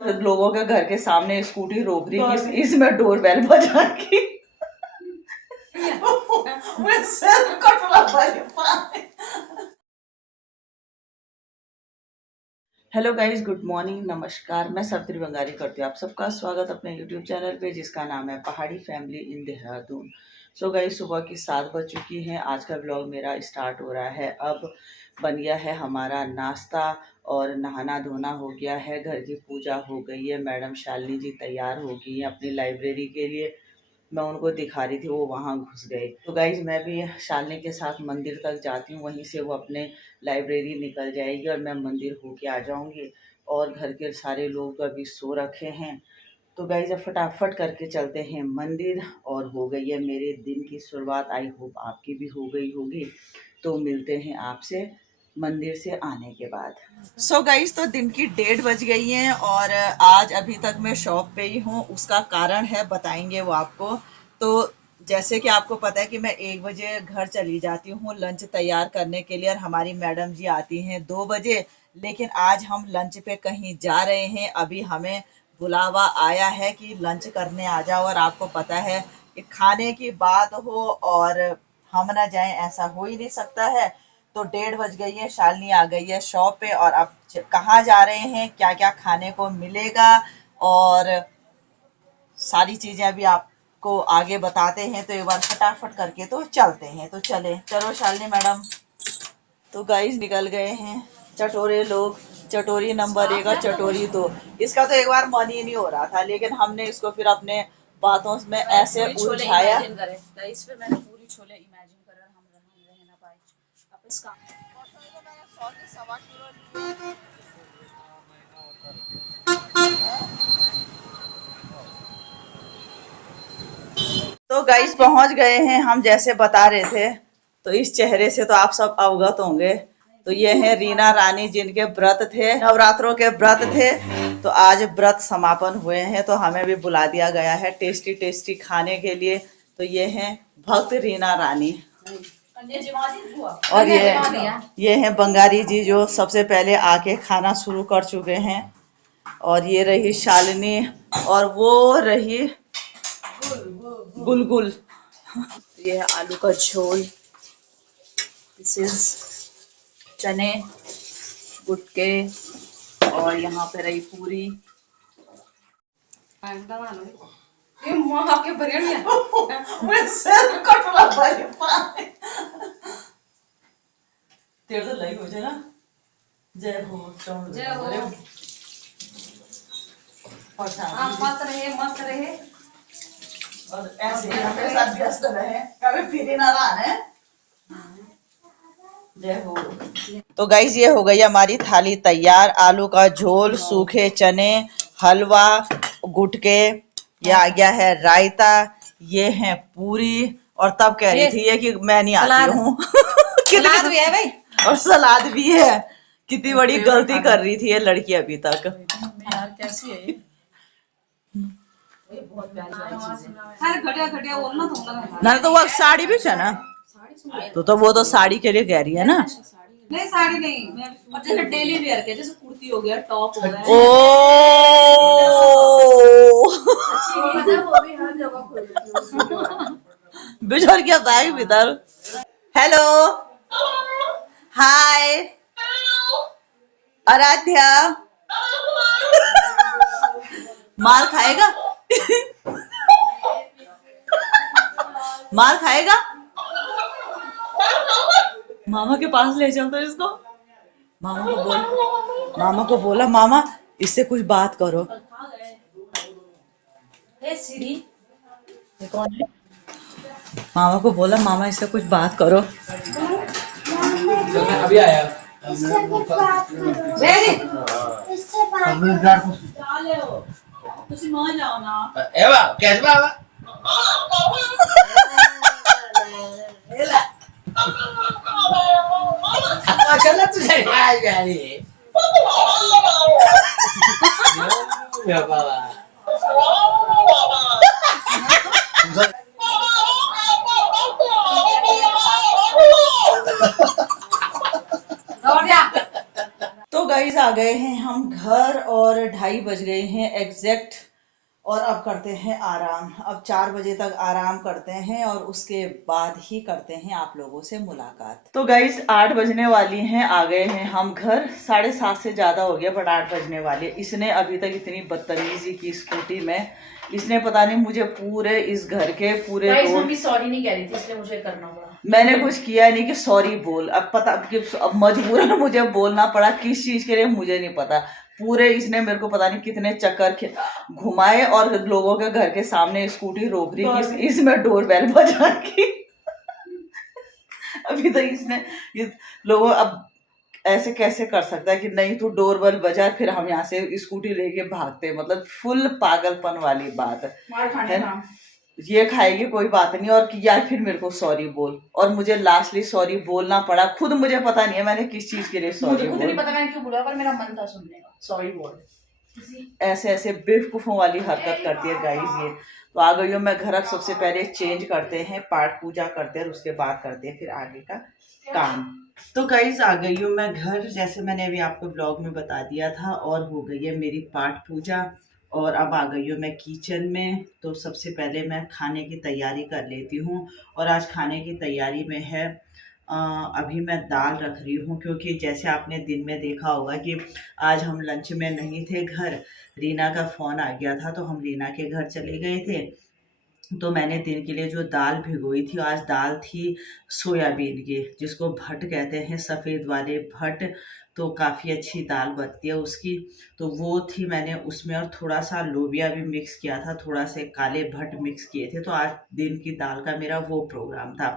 लोगों के घर के सामने स्कूटी रोक रही है, इसमें डोर बेल बजा के हेलो गाइज, गुड मॉर्निंग, नमस्कार। मैं सप्तरी बंगाली करती हूँ आप सबका स्वागत अपने यूट्यूब चैनल पे, जिसका नाम है पहाड़ी family in Dehradun. So guys, सुबह की 7 बज चुकी हैं। आज का ब्लॉग मेरा स्टार्ट हो रहा है। अब बन गया है हमारा नाश्ता और नहाना धोना हो गया है। घर की पूजा हो गई है। मैडम शालिनी जी तैयार हो गई हैं अपनी लाइब्रेरी के लिए। मैं उनको दिखा रही थी, वो वहाँ घुस गए। तो गाइज, मैं भी शालिनी के साथ मंदिर तक जाती हूँ, वहीं से वो अपने लाइब्रेरी निकल जाएगी और मैं मंदिर होके आ जाऊँगी। और घर के सारे लोग तो अभी सो रखे हैं। तो गाइज, अब फटाफट करके चलते हैं मंदिर। और हो गई है मेरे दिन की शुरुआत। आई होप आपकी भी हो गई होगी। तो मिलते हैं आपसे मंदिर से आने के बाद। सो गाइस, तो दिन की 1:30 बज गई हैं और आज अभी तक मैं शॉप पे ही हूँ। उसका कारण है, बताएंगे वो आपको। तो जैसे कि आपको पता है कि मैं 1 बजे घर चली जाती हूँ लंच तैयार करने के लिए, और हमारी मैडम जी आती हैं 2 बजे। लेकिन आज हम लंच पे कहीं जा रहे हैं। अभी हमें बुलावा आया है कि लंच करने आ जाओ, और आपको पता है कि खाने की बात हो और हम ना जाएं, ऐसा हो ही नहीं सकता है। तो 1:30 बज गई है, शालिनी आ गई है शॉप पे, और अब कहाँ जा रहे हैं, क्या क्या खाने को मिलेगा और सारी चीजें अभी आपको आगे बताते हैं। तो एक बार फटाफट करके तो चलते हैं। तो चलो शालिनी मैडम। तो गाइस, निकल गए हैं चटोरे लोग। चटोरी नंबर 1 और चटोरी 2। इसका तो एक बार मन ही नहीं हो रहा था, लेकिन हमने इसको फिर अपने बातों में ऐसे उलझाया। तो गाइस, पहुंच गए हैं हम जैसे बता रहे थे। तो इस चेहरे से तो आप सब अवगत होंगे। तो ये है रीना रानी, जिनके व्रत थे, नवरात्रों के व्रत थे। तो आज व्रत समापन हुए हैं, तो हमें भी बुला दिया गया है टेस्टी टेस्टी खाने के लिए। तो ये है भक्त रीना रानी, और ये है बंगारी जी, जो सबसे पहले आके खाना शुरू कर चुके हैं। और ये रही शालिनी, और वो रही गुलगुल। ये है आलू का झोल, दिस इज चने, गुटके, और यहाँ पे रही पूरी। तेरे तो लगी हो जाए ना। जय हो, जय हो। मस्त रहे, मस्त रहे, और ऐसे ही हमें साथ व्यस्त रहे, कभी फिर ना रहने। जय हो। तो गाइस, ये हो गई हमारी थाली तैयार। आलू का झोल, सूखे चने, हलवा, गुटके, ये आ गया है रायता, ये है पूरी। और तब कह रही थी ये कि मैं नहीं आती हूँ। सलाद भी है भाई, और सलाद भी है। कितनी बड़ी गलती कर रही थी ये लड़की अभी तक। यार कैसी है ये? ना तो वो साड़ी भी है ना। तो वो तो साड़ी के लिए कह रही है ना। नहीं, साड़ी नहीं, मैं जैसे डेली वेयर के, जैसे कुर्ती हो गया, टॉप हो गया। ओ बिछड़ गया बैग भीतर। हेलो, हाय आराध्या। मार खाएगा। मार खाएगा। मामा के पास ले चल तो इसको। मामा को बोला, मामा इससे कुछ बात करो। ये कौन है? मामा को बोला, मामा इससे कुछ बात करो। अभी आया। कैसे बाबा? चल तुझे तो गाइस, आ गए हैं हम घर और 2:30 बज गए हैं एग्जैक्ट। और अब करते हैं आराम। अब 4 बजे तक आराम करते हैं और उसके बाद ही करते हैं आप लोगों से मुलाकात। तो गाइस 8 बजने वाली हैं, आ गए हैं हम घर। 7:30 से ज्यादा हो गया बट 8 बजने वाले। इसने अभी तक इतनी बदतमीजी की स्कूटी में। इसने पता नहीं मुझे पूरे इस घर के पूरे रोड सॉरी नहीं कह रही थी इसलिए मुझे करना पड़ा। मैंने कुछ किया नहीं कि सॉरी बोल। अब पता अब मजबूरन मुझे बोलना पड़ा, किस चीज के लिए मुझे नहीं पता। पूरे इसने मेरे को पता नहीं कितने चक्कर घुमाए और लोगों के घर के सामने स्कूटी रोक रही कि इसमें डोर बेल बजा की। अभी तक इसने लोगों अब ऐसे कैसे कर सकता है कि नहीं तू डोर बेल बजा, फिर हम यहाँ से स्कूटी लेके भागते। मतलब फुल पागलपन वाली बात है। ये खाएगी कोई बात नहीं, और यार फिर मेरे को सॉरी बोल। और मुझे लास्टली सॉरी बोलना पड़ा। खुद मुझे पता नहीं है मैंने किस चीज के लिए सॉरी बोला। मुझे नहीं पता मैंने क्यों बोला, पर मेरा मन था सुनने का। सॉरी बोल। ऐसे ऐसे बेवकूफों वाली हरकत करती है गाइस ये। तो आ गई हूँ मैं घर। अब सबसे पहले चेंज करते हैं, पाठ पूजा करते हैं और उसके बाद करते हैं फिर आगे का काम। तो गाइस आ गई हूँ मैं घर, जैसे मैंने अभी आपको ब्लॉग में बता दिया था। और हो गई है मेरी पाठ पूजा और अब आ गई हूँ मैं किचन में। तो सबसे पहले मैं खाने की तैयारी कर लेती हूँ। और आज खाने की तैयारी में है अभी मैं दाल रख रही हूँ, क्योंकि जैसे आपने दिन में देखा होगा कि आज हम लंच में नहीं थे घर। रीना का फ़ोन आ गया था तो हम रीना के घर चले गए थे। तो मैंने दिन के लिए जो दाल भिगोई थी, आज दाल थी सोयाबीन की, जिसको भट कहते हैं, सफ़ेद वाले भट। तो काफ़ी अच्छी दाल बनती है उसकी। तो वो थी, मैंने उसमें और थोड़ा सा लोबिया भी मिक्स किया था, थोड़ा से काले भट मिक्स किए थे। तो आज दिन की दाल का मेरा वो प्रोग्राम था,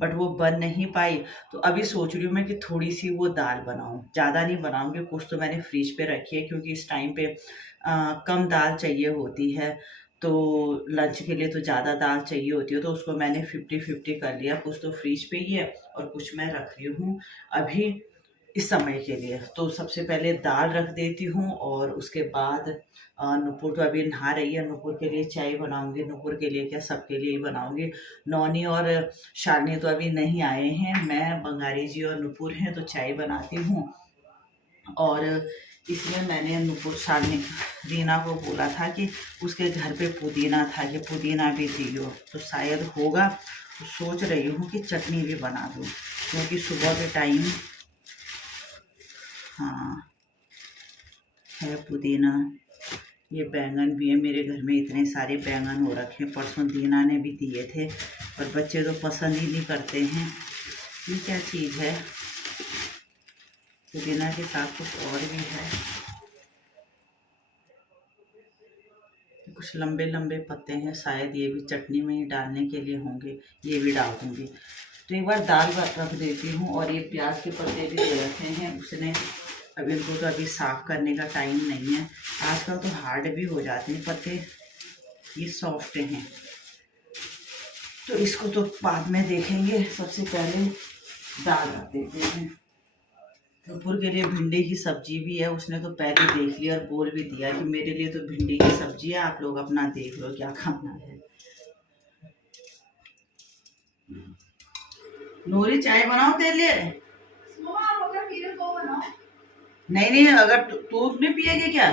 बट वो बन नहीं पाई। तो अभी सोच रही हूँ मैं कि थोड़ी सी वो दाल बनाऊँ, ज़्यादा नहीं बनाऊँगी। कुछ तो मैंने फ्रिज पे रखी है, क्योंकि इस टाइम पे कम दाल चाहिए होती है। तो लंच के लिए तो ज़्यादा दाल चाहिए होती है, तो उसको मैंने 50-50 कर लिया। कुछ तो फ्रिज पे ही है और कुछ मैं रख रही हूँ अभी इस समय के लिए। तो सबसे पहले दाल रख देती हूँ और उसके बाद नुपुर तो अभी नहा रही है, नुपुर के लिए चाय बनाऊंगी। नुपुर के लिए क्या, सबके लिए ही बनाऊंगी। नौनी और शालिनी तो अभी नहीं आए हैं, मैं, बंगारी जी और नुपुर हैं, तो चाय बनाती हूँ। और इसमें मैंने नुपुर शालिनी रीना को बोला था कि उसके घर पे पुदीना था कि पुदीना भी दियो, तो शायद होगा। तो सोच रही हूँ कि चटनी भी बना दूँ, क्योंकि सुबह के टाइम हाँ है पुदीना। ये बैंगन भी है मेरे घर में, इतने सारे बैंगन हो रखे हैं। परसों दीना ने भी दिए थे, पर बच्चे तो पसंद ही नहीं करते हैं। ये क्या चीज़ है? पुदीना के साथ कुछ और भी है, कुछ लंबे लंबे पत्ते हैं, शायद ये भी चटनी में ही डालने के लिए होंगे। ये भी डाल दूँगी। तो एक बार दाल रख देती हूँ। और ये प्याज के पत्ते भी दे रखे हैं उसने। अब इनको तो अभी साफ़ करने का टाइम नहीं है। आजकल तो हार्ड भी हो जाते हैं पत्ते, ये सॉफ्ट हैं। तो इसको तो बाद में देखेंगे, सबसे पहले दाल रख देते हैं। नुपुर के लिए भिंडी की सब्जी भी है, उसने तो पहले देख लिया और बोल भी दिया कि मेरे लिए तो भिंडी की सब्जी है, आप लोग अपना देख लो क्या खाना है। नूरी चाय बनाओ तेरे लिए? नहीं नहीं, अगर तू नहीं पिएगी क्या?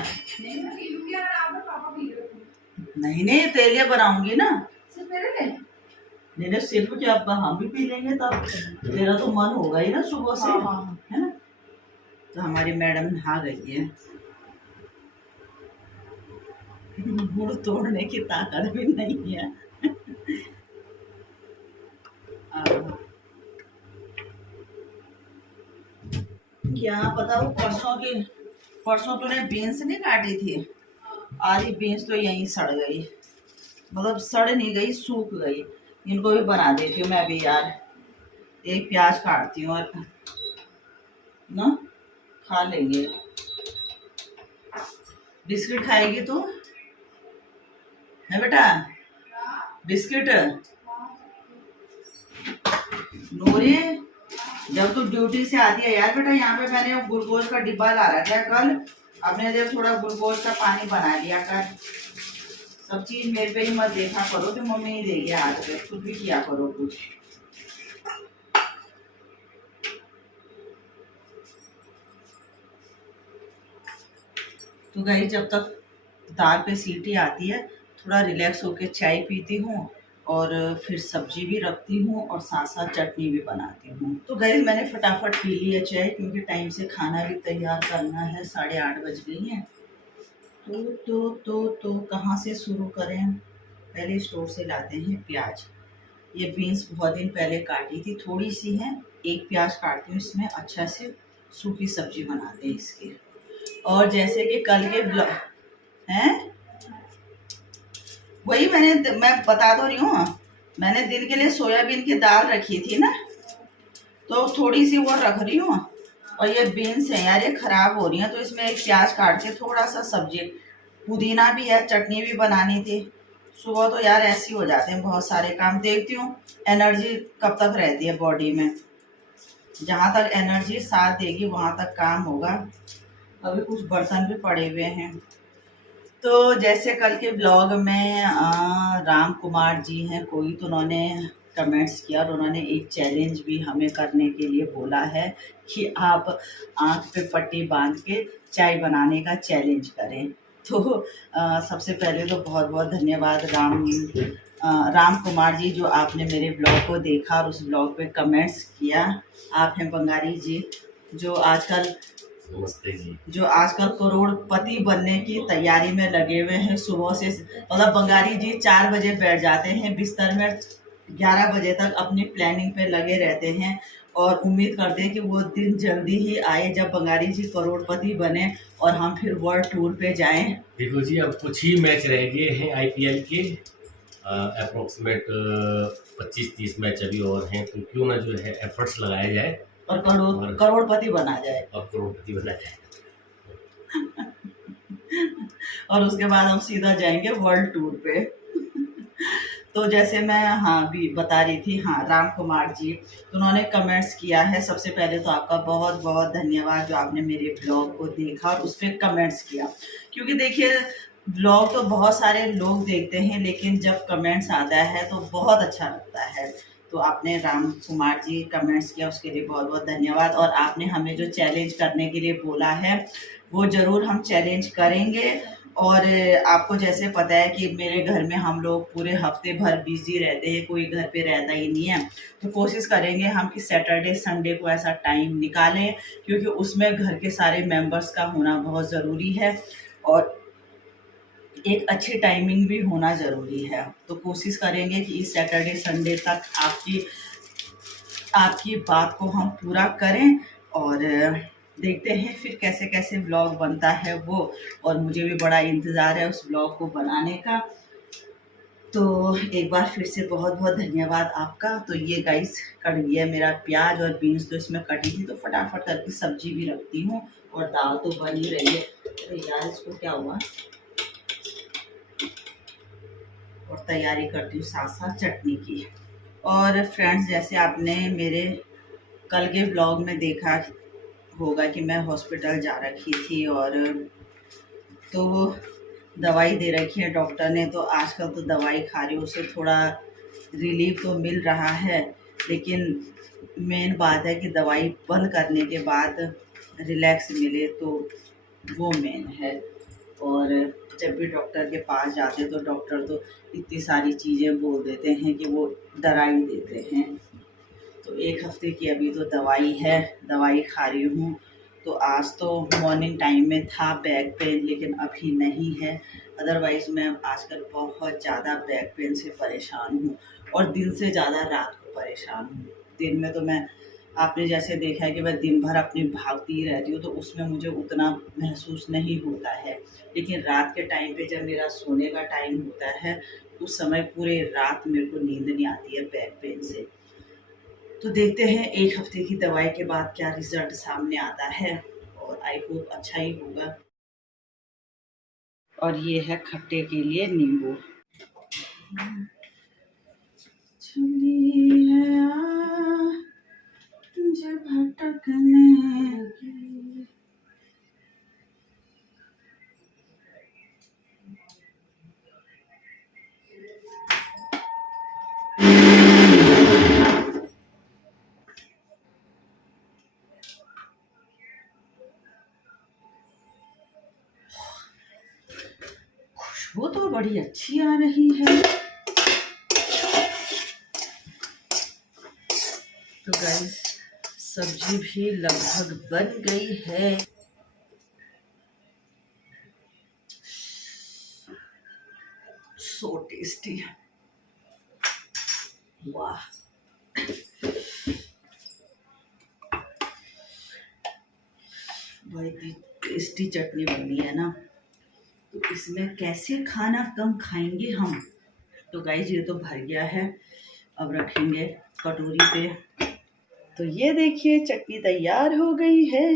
नहीं नहीं, तेरे लिए बनाऊंगी ना। नहीं नहीं, सिर्फ क्या, हम भी पी लेंगे तब। तेरा तो मन होगा ही ना सुबह से। है ना। तो हमारी मैडम नहा गई है। गुड़ तोड़ने की ताकत भी नहीं है। क्या पता, वो परसों तूने बीन्स नहीं काटी थी, आधी बीन्स तो यहीं सड़ गई। मतलब सड़ नहीं गई, सूख गई। इनको भी बना देती हूँ मैं अभी यार। एक प्याज काटती हूँ और ना खा लेंगे। बिस्किट खाएगी तू? है बेटा बिस्किट? नूरी, जब तू ड्यूटी से आती है यार बेटा, यहाँ पे मैंने ग्लूकोज का डिब्बा ला रखा है कल। अपने देर थोड़ा ग्लूकोज का पानी बना लिया कर। सब चीज मेरे पे ही मत देखा करो कि मम्मी ही देगी आज पे, खुद भी किया करो कुछ। तो गाइस जब तक दाल पे सीटी आती है थोड़ा रिलैक्स होके चाय पीती हूँ और फिर सब्जी भी रखती हूँ और साथ साथ चटनी भी बनाती हूँ। तो गाइस मैंने फटाफट पी लिया चाय क्योंकि टाइम से खाना भी तैयार करना है, 8:30 बज गई हैं। तो कहाँ से शुरू करें? पहले स्टोर से लाते हैं प्याज। ये बीन्स बहुत दिन पहले काटी थी, थोड़ी सी है, एक प्याज काटती हूँ इसमें, अच्छा से सूखी सब्जी बनाते हैं इसकी। और जैसे कि कल के ब्लॉग हैं, वही मैं बता तो रही हूँ, मैंने दिन के लिए सोयाबीन की दाल रखी थी ना, तो थोड़ी सी वो रख रही हूँ। और ये बीन्स है यार, ये खराब हो रही है, तो इसमें एक प्याज काट के थोड़ा सा सब्जी, पुदीना भी है, चटनी भी बनानी थी। सुबह तो यार ऐसे हो जाते हैं बहुत सारे काम, देखती हूँ एनर्जी कब तक रहती है बॉडी में। जहाँ तक एनर्जी साथ देगी वहां तक काम होगा। अभी कुछ बर्तन भी पड़े हुए हैं। तो जैसे कल के ब्लॉग में राम कुमार जी हैं कोई, तो उन्होंने कमेंट्स किया और उन्होंने एक चैलेंज भी हमें करने के लिए बोला है कि आप आंख पे पट्टी बांध के चाय बनाने का चैलेंज करें। तो सबसे पहले तो बहुत बहुत धन्यवाद राम कुमार जी, जो आपने मेरे ब्लॉग को देखा और उस ब्लॉग पे कमेंट्स किया। आप हैं बंगारी जी, जो आजकल नमस्ते जी, जो आजकल करोड़पति बनने की तैयारी में लगे हुए हैं। सुबह से मतलब बंगारी जी 4 बजे बैठ जाते हैं बिस्तर में, 11 बजे तक अपनी प्लानिंग पे लगे रहते हैं और उम्मीद करते हैं कि वो दिन जल्दी ही आए जब बंगारी जी करोड़पति बने और हम फिर वर्ल्ड टूर पे जाएं। देखो जी, अब कुछ ही मैच रह गए हैं आईपीएल के, अप्रोक्सीमेट 25-30 मैच अभी और हैं, तो क्यों ना जो है एफर्ट्स लगाया जाए और करोड़पति बना जाए और करोड़पति बना जाए। और उसके बाद हम सीधा जाएंगे वर्ल्ड टूर पे। तो जैसे मैं भी बता रही थी, राम कुमार जी, तो उन्होंने कमेंट्स किया है। सबसे पहले तो आपका बहुत बहुत धन्यवाद जो आपने मेरे ब्लॉग को देखा और उस पर कमेंट्स किया। क्योंकि देखिए ब्लॉग तो बहुत सारे लोग देखते हैं, लेकिन जब कमेंट्स आता है तो बहुत अच्छा लगता है। तो आपने राम कुमार जी कमेंट्स किया, उसके लिए बहुत बहुत धन्यवाद। और आपने हमें जो चैलेंज करने के लिए बोला है वो ज़रूर हम चैलेंज करेंगे। और आपको जैसे पता है कि मेरे घर में हम लोग पूरे हफ्ते भर बिजी रहते हैं, कोई घर पे रहता ही नहीं है। तो कोशिश करेंगे हम कि सैटरडे संडे को ऐसा टाइम निकालें, क्योंकि उसमें घर के सारे मेंबर्स का होना बहुत ज़रूरी है और एक अच्छी टाइमिंग भी होना ज़रूरी है। तो कोशिश करेंगे कि इस सैटरडे संडे तक आपकी बात को हम पूरा करें और देखते हैं फिर कैसे कैसे ब्लॉग बनता है वो। और मुझे भी बड़ा इंतज़ार है उस ब्लॉग को बनाने का। तो एक बार फिर से बहुत बहुत धन्यवाद आपका। तो ये गाइस कट गया मेरा प्याज और बीन्स, तो इसमें कटी थी, तो फटाफट करके सब्जी भी रखती हूँ और दाल तो बन ही रही है। अरे यार इसको क्या हुआ, और तैयारी करती हूँ साथ साथ चटनी की। और फ्रेंड्स, जैसे आपने मेरे कल के ब्लॉग में देखा होगा कि मैं हॉस्पिटल जा रखी थी और तो दवाई दे रखी है डॉक्टर ने। तो आजकल तो दवाई खा रही हूँ, उससे थोड़ा रिलीफ तो मिल रहा है, लेकिन मेन बात है कि दवाई बंद करने के बाद रिलैक्स मिले, तो वो मेन है। और जब भी डॉक्टर के पास जाते तो डॉक्टर तो इतनी सारी चीज़ें बोल देते हैं कि वो डरा ही देते हैं। तो 1 हफ्ते की अभी तो दवाई है, दवाई खा रही हूँ। तो आज तो मॉर्निंग टाइम में था बैक पेन, लेकिन अभी नहीं है। अदरवाइज़ मैं आजकल बहुत ज़्यादा बैक पेन से परेशान हूँ और दिन से ज़्यादा रात को परेशान हूँ। दिन में तो मैं, आपने जैसे देखा है कि मैं दिन भर अपनी भागती ही रहती हूँ, तो उसमें मुझे उतना महसूस नहीं होता है। लेकिन रात के टाइम पे जब मेरा सोने का टाइम होता है, उस समय पूरे रात मेरे को नींद नहीं आती है बैक पेन से। तो देखते हैं 1 हफ्ते की दवाई के बाद क्या रिजल्ट सामने आता है, और आई होप अच्छा ही होगा। और ये है खट्टे के लिए नींबू। चली है जब भटकने की। खुशबू तो बड़ी अच्छी आ रही है। तो गाइस सब्जी भी लगभग बन गई है। सो टेस्टी, वाह। भाई टेस्टी चटनी बनी है ना, तो इसमें कैसे खाना कम खाएंगे हम। तो गाइस ये तो भर गया है, अब रखेंगे कटोरी पे। तो ये देखिए चटनी तैयार हो गई है।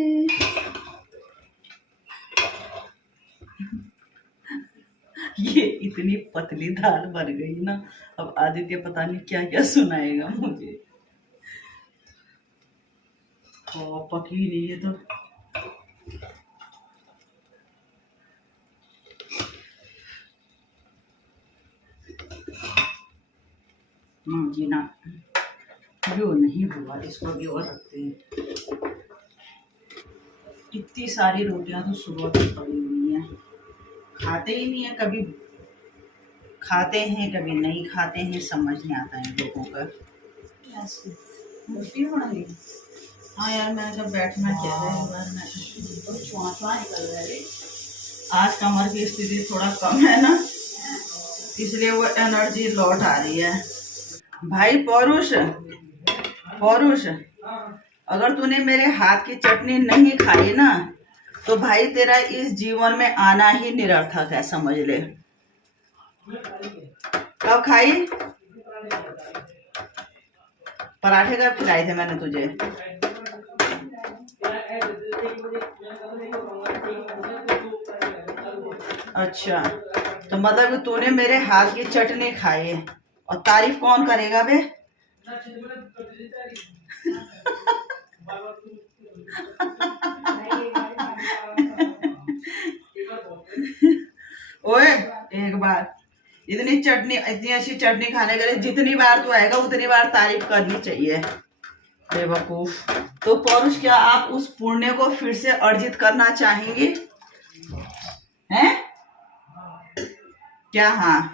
ये इतनी पतली दाल बन गई ना, अब आदित्य पता नहीं क्या क्या सुनाएगा मुझे। पकी नहीं है तो जी ना, जो नहीं हुआ इसको अभी और रखते हैं। इतनी सारी रोटियां तो सुबह की पड़ी हुई हैं, खाते ही नहीं है, कभी खाते हैं कभी नहीं खाते हैं, समझ नहीं आता है लोगों का। रोटी बना रही है। हाँ यार, मैंने जब बैठना क्या है तो चुआ निकल रहा है। आज कमर की स्थिति थोड़ा कम है ना, इसलिए वो एनर्जी लौट आ रही है। भाई पौरुष, पौरुष, अगर तूने मेरे हाथ की चटनी नहीं खाई ना, तो भाई तेरा इस जीवन में आना ही निरर्थक है, समझ ले। कब खाई? पराठे कब खिलाए थे मैंने तुझे? अच्छा, तो मतलब तूने मेरे हाथ की चटनी खाई है, और तारीफ कौन करेगा बे? ओए एक बार, इतनी चटनी, इतनी अच्छी चटनी खाने के लिए जितनी बार तू आएगा उतनी बार तारीफ करनी चाहिए, बेवकूफ। तो पौरुष, क्या आप उस पुण्य को फिर से अर्जित करना चाहेंगे? हैं? क्या? हाँ,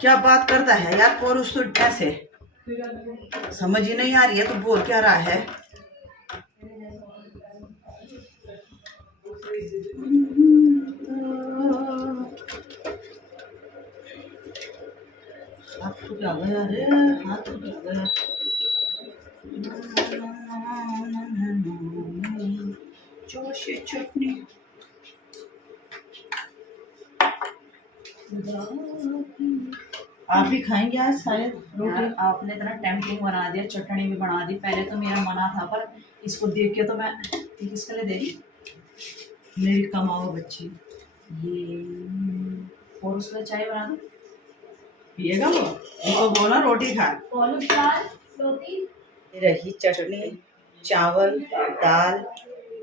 क्या बात करता है यार पौरुष, तो कैसे समझ ही नहीं आ रही है, तो बोल क्या रहा है? हाथ तो क्या गया रे, हाथ तो क्या गया। जोशी चटनी, आप भी खाएंगे आज शायद रोटी? आपने इतना टेम्पटिंग बना दिया, चटनी भी बना दी। पहले तो मेरा मना था, पर इसको देख के तो मैं किसके लिए दे रही। मेरी कमाओ बच्ची। ये और उसके लिए चाय बना दो, पिएगा वो? उनको बोला रोटी खा। रोटी। ये रही चटनी, चावल, दाल,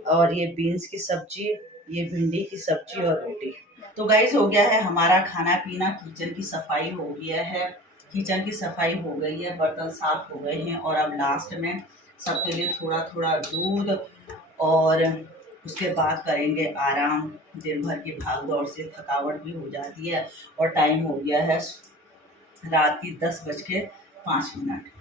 और ये बीन्स की सब्जी, ये भिंडी की सब्जी और रोटी। तो गाइस हो गया है हमारा खाना पीना, किचन की सफाई हो गया है, किचन की सफाई हो गई है, बर्तन साफ हो गए हैं, और अब लास्ट में सबके लिए थोड़ा थोड़ा दूध, और उसके बाद करेंगे आराम। दिन भर की भाग दौड़ से थकावट भी हो जाती है, और टाइम हो गया है रात की 10:05।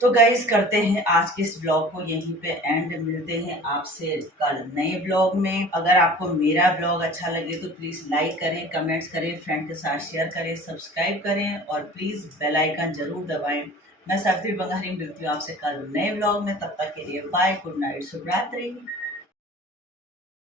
तो गाइस करते हैं आज के इस ब्लॉग को यहीं पे एंड। मिलते हैं आपसे कल नए ब्लॉग में। अगर आपको मेरा ब्लॉग अच्छा लगे तो प्लीज़ लाइक करें, कमेंट्स करें, फ्रेंड के साथ शेयर करें, सब्सक्राइब करें, और प्लीज़ बेल आइकन जरूर दबाएं। मैं सावित्री बंगारी मिलती हूँ आपसे कल नए ब्लॉग में, तब तक के लिए बाय, गुड नाइट, शुभ रात्रि।